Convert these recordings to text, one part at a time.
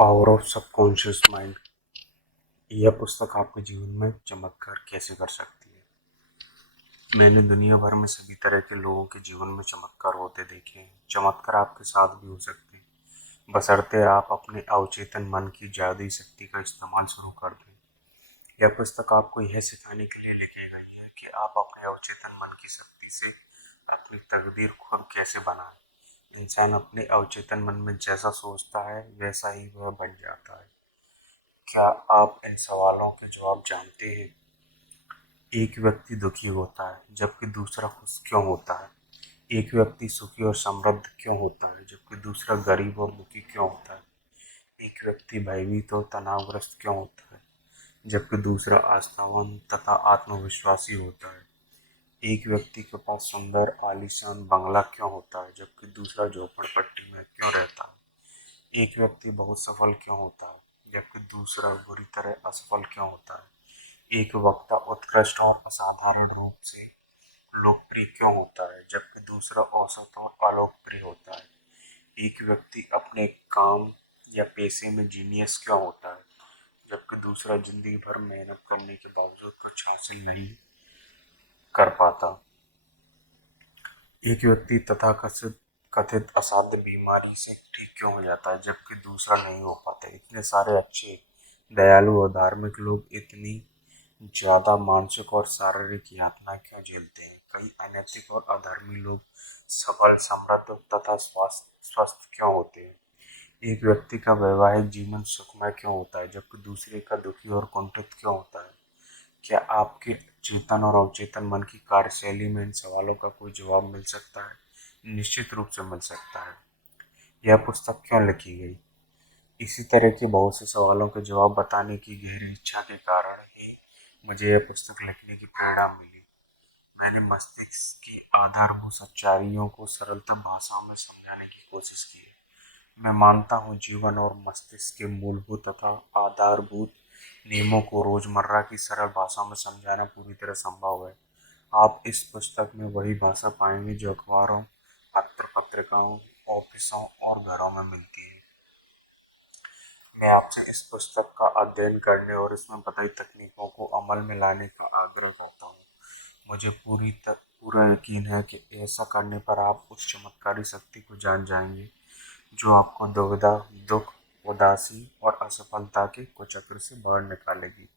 Power of subconscious mind. यह पुस्तक आपके जीवन में चमत्कार कैसे कर सकती है। मैंने दुनिया भर में सभी तरह के लोगों के जीवन में चमत्कार होते देखे हैं। चमत्कार आपके साथ भी हो सकते हैं, बशर्ते आप अपने अवचेतन मन की जादुई शक्ति का इस्तेमाल शुरू कर दें। यह पुस्तक आपको यह सिखाने के लिए लिखी गई है कि आप अपने अवचेतन मन की शक्ति से अपनी तकदीर खुद कैसे बनाएं। इंसान अपने अवचेतन मन में जैसा सोचता है वैसा ही वह बन जाता है। क्या आप इन सवालों के जवाब जानते हैं? एक व्यक्ति दुखी होता है जबकि दूसरा खुश क्यों होता है? एक व्यक्ति सुखी और समृद्ध क्यों होता है जबकि दूसरा गरीब और दुखी क्यों होता है? एक व्यक्ति भयभीत और तनावग्रस्त क्यों होता है जबकि दूसरा आस्थावान तथा आत्मविश्वासी होता है? एक व्यक्ति के पास सुंदर आलीशान बंगला क्यों होता है जबकि दूसरा झोपड़पट्टी में क्यों रहता है? एक व्यक्ति बहुत सफल क्यों होता है जबकि दूसरा बुरी तरह असफल क्यों होता है? एक वक्ता उत्कृष्ट और असाधारण रूप से लोकप्रिय क्यों होता है जबकि दूसरा औसत और अलोकप्रिय होता है? एक व्यक्ति अपने काम या पेशे में जीनियस क्यों होता है जबकि दूसरा जिंदगी भर मेहनत करने के बावजूद कुछ हासिल नहीं कर पाता? एक व्यक्ति तथाकथित कथित असाध्य बीमारी से ठीक क्यों हो जाता है जबकि दूसरा नहीं हो पाता? इतने सारे अच्छे, दयालु और धार्मिक लोग इतनी ज्यादा मानसिक और शारीरिक यातना क्यों झेलते हैं? कई अनैतिक और अधर्मी लोग सफल, समृद्ध तथा स्वस्थ क्यों होते हैं? एक व्यक्ति का वैवाहिक जीवन सुखमय क्यों होता है जबकि दूसरे का दुखी और कुंठित क्यों होता है? क्या आपके चेतन और अवचेतन मन की कार्यशैली में इन सवालों का कोई जवाब मिल सकता है? निश्चित रूप से मिल सकता है। यह पुस्तक क्यों लिखी गई? इसी तरह के बहुत से सवालों के जवाब बताने की गहरी इच्छा के कारण ही मुझे यह पुस्तक लिखने की प्रेरणा मिली। मैंने मस्तिष्क की आधारभूत सच्चाइयों को सरलता भाषा में समझाने की कोशिश की है। मैं मानता हूँ जीवन और मस्तिष्क के मूलभूत तथा आधारभूत नियमों को रोजमर्रा की सरल भाषा में समझाना पूरी तरह संभव है। आप इस पुस्तक में वही भाषा पाएंगे जो अखबारों, पत्र पत्रिकाओं, ऑफिसों और घरों में मिलती है। मैं आपसे इस पुस्तक का अध्ययन करने और इसमें बताई तकनीकों को अमल में लाने का आग्रह करता हूँ। मुझे पूरा यकीन है कि ऐसा करने पर आप उस चमत्कारी शक्ति को जान जाएंगे जो आपको दुविधा, दुख, उदासी और असफलता के कुचक्र से बाहर निकालेगी।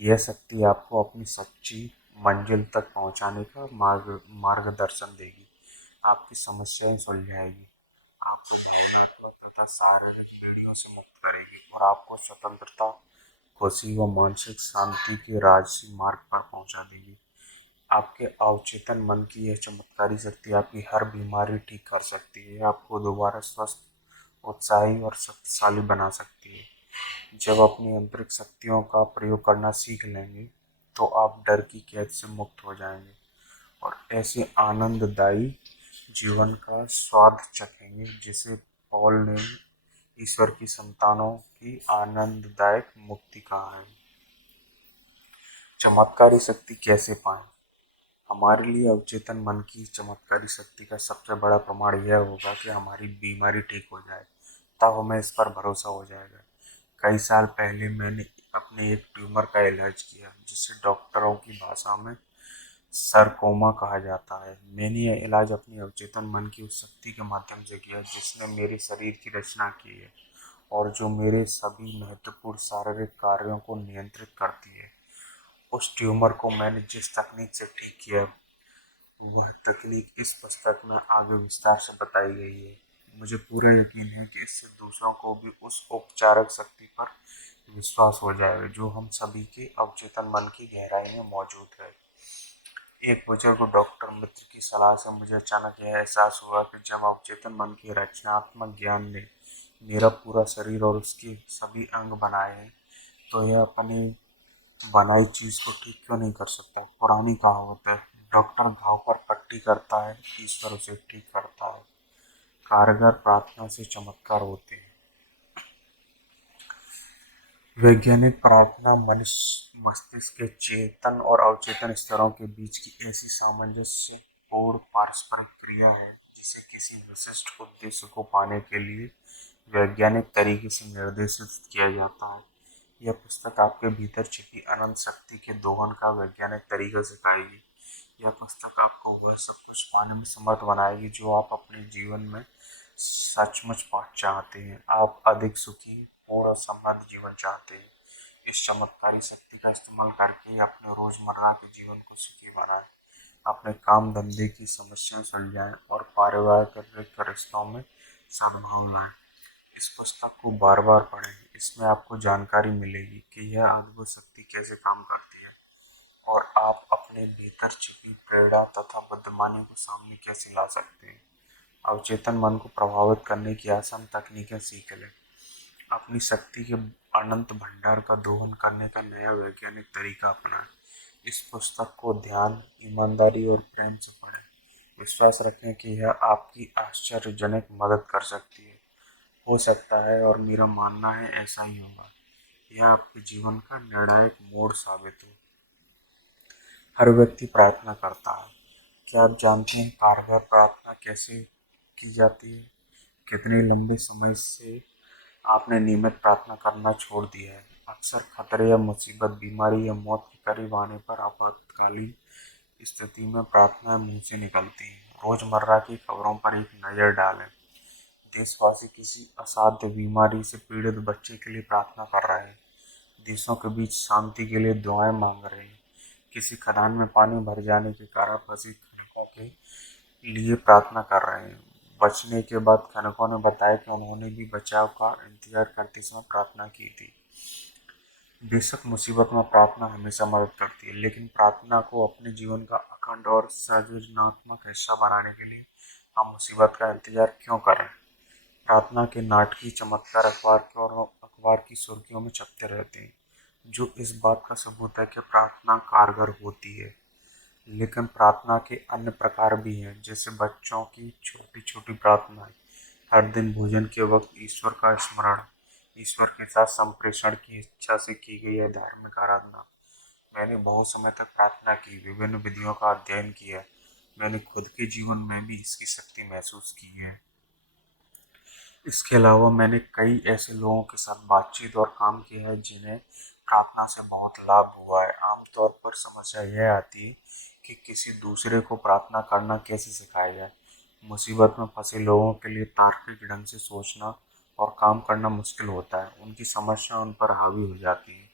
यह शक्ति आपको अपनी सच्ची मंजिल तक पहुंचाने का मार्गदर्शन देगी, आपकी समस्याएं सुलझाएगी, आपको तथा शारीरिक पीड़ियों से मुक्त करेगी और आपको स्वतंत्रता, खुशी व मानसिक शांति के राजसी मार्ग पर पहुंचा देगी। आपके अवचेतन मन की यह चमत्कारी शक्ति आपकी हर बीमारी ठीक कर सकती है, आपको दोबारा स्वस्थ, उत्साही और शक्तिशाली बना सकती है। जब अपनी आंतरिक शक्तियों का प्रयोग करना सीख लेंगे तो आप डर की कैद से मुक्त हो जाएंगे और ऐसे आनंददायी जीवन का स्वाद चखेंगे जिसे पॉल ने ईश्वर की संतानों की आनंददायक मुक्ति कहा है। चमत्कारी शक्ति कैसे पाएं? हमारे लिए अवचेतन मन की चमत्कारी शक्ति का सबसे बड़ा प्रमाण यह होगा कि हमारी बीमारी ठीक हो जाए, तब हमें इस पर भरोसा हो जाएगा। कई साल पहले मैंने अपने एक ट्यूमर का इलाज किया जिसे डॉक्टरों की भाषा में सरकोमा कहा जाता है। मैंने यह इलाज अपनी अवचेतन मन की उस शक्ति के माध्यम से किया जिसने मेरे शरीर की रचना की है और जो मेरे सभी महत्वपूर्ण शारीरिक कार्यों को नियंत्रित करती है। उस ट्यूमर को मैंने जिस तकनीक से ठीक किया, वह तकनीक इस पुस्तक में आगे विस्तार से बताई गई है। मुझे पूरा यकीन है कि इससे दूसरों को भी उस उपचारक शक्ति पर विश्वास हो जाएगा जो हम सभी के अवचेतन मन की गहराई में मौजूद है। एक बुजुर्ग डॉक्टर मित्र की सलाह से मुझे अचानक यह एहसास हुआ कि जब अवचेतन मन के रचनात्मक ज्ञान ने मेरा पूरा शरीर और उसके सभी अंग बनाए हैं, तो यह अपनी बनाई चीज को ठीक क्यों नहीं कर सकता? पुरानी कहावत है, डॉक्टर घाव पर पट्टी करता है, ईश्वर उसे ठीक करता है। कारगर प्रार्थना से चमत्कार होते हैं। वैज्ञानिक प्रार्थना मनुष्य मस्तिष्क के चेतन और अवचेतन स्तरों के बीच की ऐसी सामंजस्यपूर्ण पारस्परिक क्रिया है जिसे किसी विशिष्ट उद्देश्य को पाने के लिए वैज्ञानिक तरीके से निर्देशित किया जाता है। यह पुस्तक आपके भीतर छिपी अनंत शक्ति के दोहन का वैज्ञानिक तरीका सिखाएगी। यह पुस्तक आपको वह सब कुछ पाने में समर्थ बनाएगी जो आप अपने जीवन में सचमुच पा चाहते हैं। आप अधिक सुखी, पूर्ण और समृद्ध जीवन चाहते हैं। इस चमत्कारी शक्ति का इस्तेमाल करके अपने रोजमर्रा के जीवन को सुखी बनाएं, अपने काम धंधे की समस्याएं सुलझाएं और पारिवारिक रिश्तों में सद्भाव लाएं। इस पुस्तक को बार बार पढ़ें। इसमें आपको जानकारी मिलेगी कि यह अद्भुत शक्ति कैसे काम करती है और आप अपने भीतर छिपी प्रेरणा तथा बुद्धिमानी को सामने कैसे ला सकते हैं। अवचेतन मन को प्रभावित करने की आसान तकनीकें सीख लें। अपनी शक्ति के अनंत भंडार का दोहन करने का नया वैज्ञानिक तरीका अपनाएं। इस पुस्तक को ध्यान, ईमानदारी और प्रेम से पढ़ें। विश्वास रखें कि यह आपकी आश्चर्यजनक मदद कर सकती है, हो सकता है और मेरा मानना है ऐसा ही होगा। यह आपके जीवन का निर्णायक मोड़ साबित हो। हर व्यक्ति प्रार्थना करता है। क्या आप जानते हैं कारगर प्रार्थना कैसे की जाती है? कितने लंबे समय से आपने नियमित प्रार्थना करना छोड़ दिया है? अक्सर खतरे या मुसीबत, बीमारी या मौत के करीब आने पर आपातकालीन स्थिति में प्रार्थनाएं मुंह से निकलती हैं। रोजमर्रा की खबरों पर एक नज़र डालें। देशवासी किसी असाध्य बीमारी से पीड़ित बच्चे के लिए प्रार्थना कर रहे हैं। देशों के बीच शांति के लिए दुआएं मांग रहे हैं। किसी खदान में पानी भर जाने के कारण फंसी खनकों के लिए प्रार्थना कर रहे हैं। बचने के बाद खनकों ने बताया कि उन्होंने भी बचाव का इंतजार करते समय प्रार्थना की थी। बेशक मुसीबत में प्रार्थना हमेशा मदद करती है, लेकिन प्रार्थना को अपने जीवन का अखंड और सृजनात्मक हिस्सा बनाने के लिए हम मुसीबत का इंतजार क्यों कर रहे हैं? प्रार्थना के नाटकीय चमत्कार अखबार की सुर्खियों में छपते रहते हैं, जो इस बात का सबूत है कि प्रार्थना कारगर होती है। लेकिन प्रार्थना के अन्य प्रकार भी हैं, जैसे बच्चों की छोटी छोटी प्रार्थनाएं, हर दिन भोजन के वक्त ईश्वर का स्मरण, ईश्वर के साथ संप्रेषण की इच्छा से की गई है धार्मिक आराधना। मैंने बहुत समय तक प्रार्थना की, विभिन्न विधियों का अध्ययन किया। मैंने खुद के जीवन में भी इसकी शक्ति महसूस की है। इसके अलावा मैंने कई ऐसे लोगों के साथ बातचीत और काम किया है जिन्हें प्रार्थना से बहुत लाभ हुआ है। आमतौर पर समस्या यह आती है कि किसी दूसरे को प्रार्थना करना कैसे सिखाया जाए। मुसीबत में फंसे लोगों के लिए तार्किक ढंग से सोचना और काम करना मुश्किल होता है। उनकी समस्या उन पर हावी हो जाती है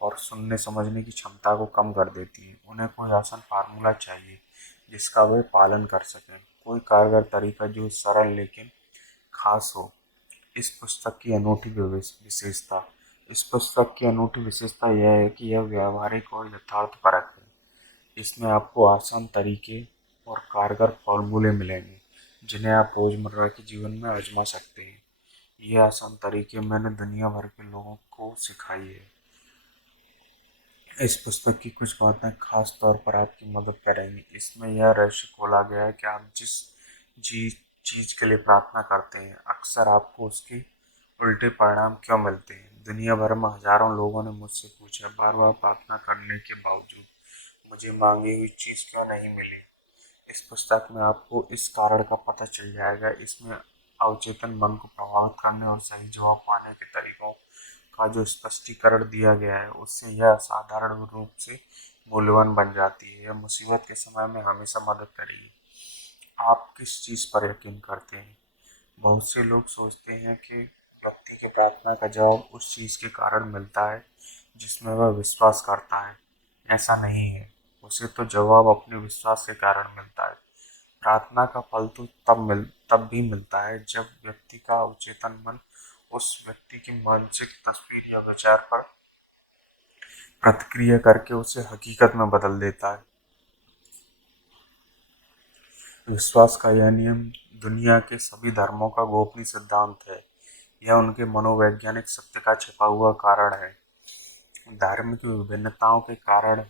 और सुनने समझने की क्षमता को कम कर देती है। उन्हें कोई आसान फार्मूला चाहिए जिसका वे पालन कर सकें, कोई कारगर तरीका जो सरल लेकिन खास हो। इस पुस्तक की अनूठी विशेषता इस पुस्तक की अनूठी विशेषता यह है कि यह व्यावहारिक और यथार्थपरक है। इसमें आपको आसान तरीके और कारगर फॉर्मूले मिलेंगे जिन्हें आप रोजमर्रा के जीवन में आजमा सकते हैं। ये आसान तरीके मैंने दुनिया भर के लोगों को सिखाई है। इस पुस्तक की कुछ बातें खास तौर पर आपकी मदद करेंगी। इसमें यह रहस्य खोला गया है कि आप जिस जी चीज के लिए प्रार्थना करते हैं, अक्सर आपको उसके उल्टे परिणाम क्यों मिलते हैं। दुनिया भर में हजारों लोगों ने मुझसे पूछा, बार बार प्रार्थना करने के बावजूद मुझे मांगी हुई चीज क्यों नहीं मिली। इस पुस्तक में आपको इस कारण का पता चल जाएगा। इसमें अवचेतन मन को प्रभावित करने और सही जवाब पाने के तरीकों का जो स्पष्टीकरण दिया गया है, उससे यह साधारण रूप से मूल्यवान बन जाती है। यह मुसीबत के समय में हमेशा मदद करेगी। आप किस चीज पर यकीन करते हैं? बहुत से लोग सोचते हैं कि व्यक्ति की प्रार्थना का जवाब उस चीज के कारण मिलता है जिसमें वह विश्वास करता है। ऐसा नहीं है। उसे तो जवाब अपने विश्वास के कारण मिलता है। प्रार्थना का फल तो तब भी मिलता है जब व्यक्ति का अवचेतन मन उस व्यक्ति की मानसिक तस्वीर या विचार पर प्रतिक्रिया करके उसे हकीकत में बदल देता है। विश्वास का यह नियम दुनिया के सभी धर्मों का गोपनीय सिद्धांत है। यह उनके मनोवैज्ञानिक सत्य का छिपा हुआ कारण है। धार्मिक विभिन्नताओं के कारण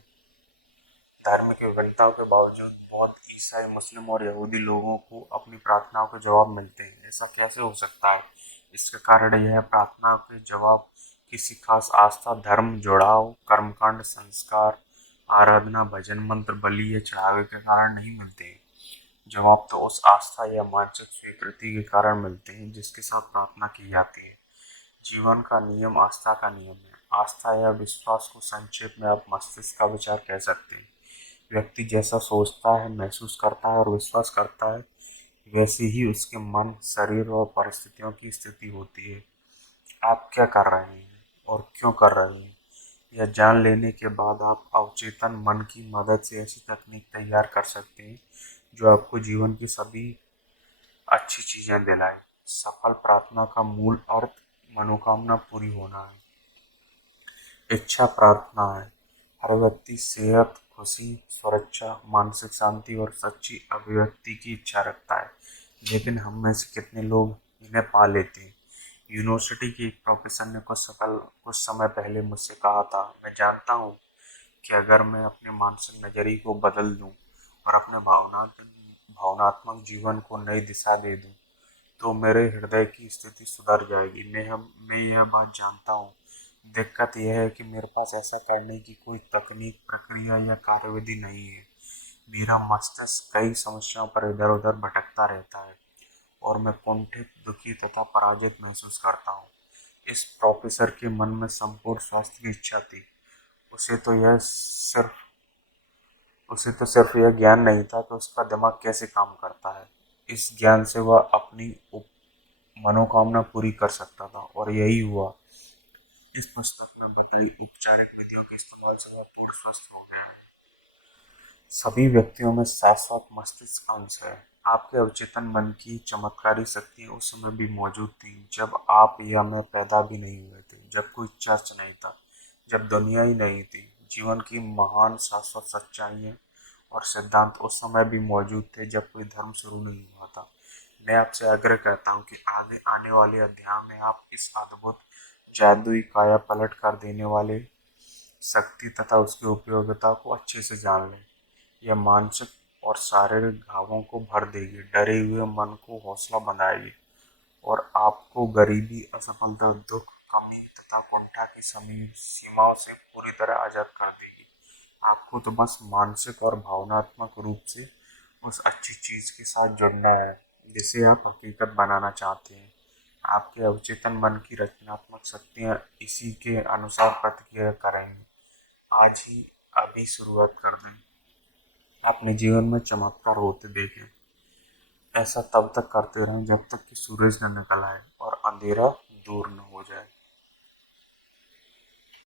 धार्मिक विभिन्नताओं के बावजूद बौद्ध, ईसाई, मुस्लिम और यहूदी लोगों को अपनी प्रार्थनाओं के जवाब मिलते हैं। ऐसा कैसे हो सकता है? इसका कारण यह है प्रार्थना के जवाब किसी खास आस्था, धर्म, जुड़ाव, कर्मकांड, संस्कार, आराधना, भजन, मंत्र, बलि या चढ़ावे के कारण नहीं मिलते हैं। जवाब तो उस आस्था या मानसिक स्वीकृति के कारण मिलते हैं जिसके साथ प्रार्थना की जाती है। जीवन का नियम आस्था का नियम है। आस्था या विश्वास को संक्षेप में आप मस्तिष्क का विचार कह सकते हैं। व्यक्ति जैसा सोचता है, महसूस करता है और विश्वास करता है, वैसे ही उसके मन, शरीर और परिस्थितियों की स्थिति होती है। आप क्या कर रहे हैं और क्यों कर रहे हैं, यह जान लेने के बाद आप अवचेतन मन की मदद से ऐसी तकनीक तैयार कर सकते हैं जो आपको जीवन की सभी अच्छी चीजें दिलाए। सफल प्रार्थना का मूल अर्थ मनोकामना पूरी होना है। इच्छा प्रार्थना है। हर व्यक्ति सेहत, खुशी, सुरक्षा, मानसिक शांति और सच्ची अभिव्यक्ति की इच्छा रखता है, लेकिन हम में से कितने लोग इन्हें पा लेते हैं। यूनिवर्सिटी के एक प्रोफेसर ने कुछ समय पहले मुझसे कहा था, मैं जानता हूँ कि अगर मैं अपने मानसिक नजरिए को बदल दूं और अपने भावनात्मक जीवन को नई दिशा दे दूं, तो मेरे हृदय की स्थिति सुधर जाएगी। मैं यह बात जानता हूँ। दिक्कत यह है कि मेरे पास ऐसा करने की कोई तकनीक, प्रक्रिया या कार्यविधि नहीं है। मेरा मस्तिष्क कई समस्याओं पर इधर उधर भटकता रहता है और मैं कुंठित, दुखी तथा पराजित महसूस करता हूँ। इस प्रोफेसर के मन में संपूर्ण स्वास्थ्य की इच्छा थी। उसे तो यह सिर्फ उसे तो सिर्फ यह ज्ञान नहीं था कि उसका दिमाग कैसे काम करता है। इस ज्ञान से वह अपनी मनोकामना पूरी कर सकता था और यही हुआ। इस पुस्तक में बताई औपचारिक विधियों के इस्तेमाल से वह पूर्ण स्वस्थ हो गया। सभी व्यक्तियों में शाश्वत मस्तिष्क अंश है। आपके अवचेतन मन की चमत्कारी शक्तियाँ उस समय भी मौजूद थी जब आप या मैं पैदा भी नहीं हुए थे, जब कोई चर्च नहीं था, जब दुनिया ही नहीं थी। जीवन की महान शाश्वत सच्चाइयाँ और सिद्धांत उस समय भी मौजूद थे जब कोई धर्म शुरू नहीं हुआ था। मैं आपसे आग्रह करता हूँ कि आगे आने वाले अध्याय में आप इस अद्भुत, जादुई, काया पलट कर देने वाले शक्ति तथा उसकी उपयोगिता को अच्छे से जान लें। यह मानसिक और शारीरिक घावों को भर देगी, डरे हुए मन को हौसला बंधाएगी और आपको गरीबी, असफलता, दुख, कमी तथा कुंठा की सीमाओं से पूरी तरह आजाद कर देगी। आपको तो बस मानसिक और भावनात्मक रूप से उस अच्छी चीज के साथ जुड़ना है जिसे आप हकीकत बनाना चाहते हैं। आपके अवचेतन मन की रचनात्मक शक्तियाँ इसी के अनुसार प्रतिक्रिया करेंगी। आज ही, अभी शुरुआत कर दें। अपने जीवन में चमत्कार होते देखें। ऐसा तब तक करते रहें जब तक कि सूरज न निकल आए और अंधेरा दूर न हो जाए।